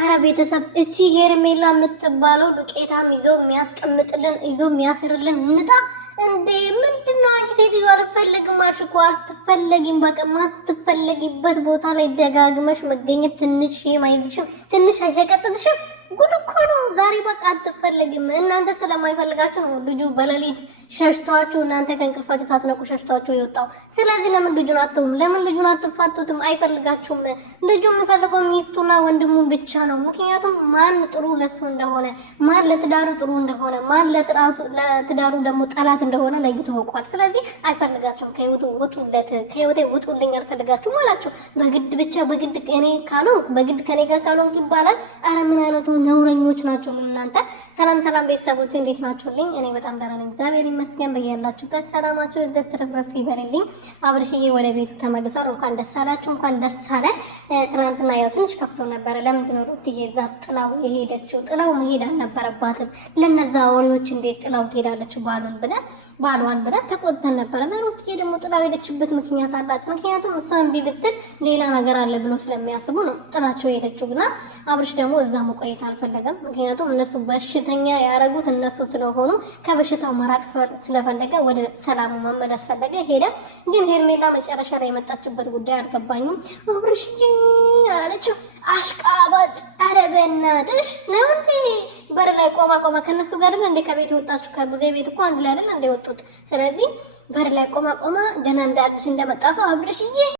አረ ቤተሰብ እቺ ሄርሜላ የምትባለው ዱቄታም ይዞ የሚያስቀምጥልን ይዞ የሚያስርልን ንጣ እንዴ! ምንድነው? አንቺ ሴትዮ አልፈልግም አልሽ እኮ አትፈለጊም። በቃ ማትፈለጊበት ቦታ ላይ ደጋግመሽ መገኘት ትንሽ ማይዝሽም ትንሽ አይሸቀጥጥሽም? ጉድ እኮ ነው ዛሬ። በቃ አትፈለጊም። እናንተ ስለማይፈልጋችሁ ነው ልጁ በሌሊት ሸሽቷችሁ እናንተ ከእንቅልፋችሁ ሳትነቁ ሸሽቷችሁ የወጣው። ስለዚህ ለምን ልጁን አትተውም? ለምን ልጁን አትፋቱትም? አይፈልጋችሁም። ልጁ የሚፈልገው ሚስቱና ወንድሙን ብቻ ነው። ምክንያቱም ማን ጥሩ ለሱ እንደሆነ፣ ማን ለትዳሩ ጥሩ እንደሆነ፣ ማን ለትዳሩ ደግሞ ጠላት እንደሆነ ለይቶ ያውቃል። ስለዚህ አይፈልጋችሁም። ከህይወቱ ውጡለት፣ ከህይወቴ ውጡልኝ አልፈልጋችሁም አላችሁ። በግድ ብቻ በግድ እኔ ካልሆንኩ በግድ ከኔ ጋር ካልሆንክ ይባላል። አረ ምን አይነቱ ነውረኞች ናቸው እናንተ። ሰላም ሰላም ቤተሰቦች እንዴት ናችሁልኝ? እኔ በጣም ደህና ነኝ እግዚአብሔር ይመስገን። በያላችሁበት ሰላማችሁ ትርፍርፍ ይበልልኝ። አብርሽዬ ወደ ቤቱ ተመልሷል። እንኳን ደስ አላችሁ፣ እንኳን ደስ አለን። ትናንትና ያው ትንሽ ከፍቶ ነበረ። ለምንድን ነው ሩትዬ እዛ ጥላው የሄደችው? ጥላው መሄድ አልነበረባትም። ለነዛ ወሬዎች እንዴት ጥላው ትሄዳለች? ባሏን ብለን ተቆጥተን ነበረ። ሩትዬ ደግሞ ጥላው ሄደችበት ምክንያት አላት። ምክንያቱም እሷ እምቢ ብትል ሌላ ነገር አለ ብሎ ስለሚያስቡ ነው ጥላቸው ሄደችው። ግና አብርሽ ደግሞ እዛ መቆየት አልፈለገም። ምክንያቱም እነሱ በሽተኛ ያረጉት እነሱ ስለሆኑ ከበሽታው መራቅ ስለፈለገ ወደ ሰላሙ መመለስ ፈለገ፣ ሄደ። ግን ሄርሜላ መጨረሻ ላይ የመጣችበት ጉዳይ አልገባኝም። አብርሽዬ አላለችው አሽቃባጭ። ኧረ በእናትሽ ነው እንዴ? በር ላይ ቆማ ከነሱ ጋር አይደል እንደ ከቤት ወጣችሁ? ከቡዜ ቤት እኮ አንድ ላይ አይደል እንደ ወጡት። ስለዚህ በር ላይ ቆማ ገና እንደ አዲስ እንደመጣ ሰው አብርሽዬ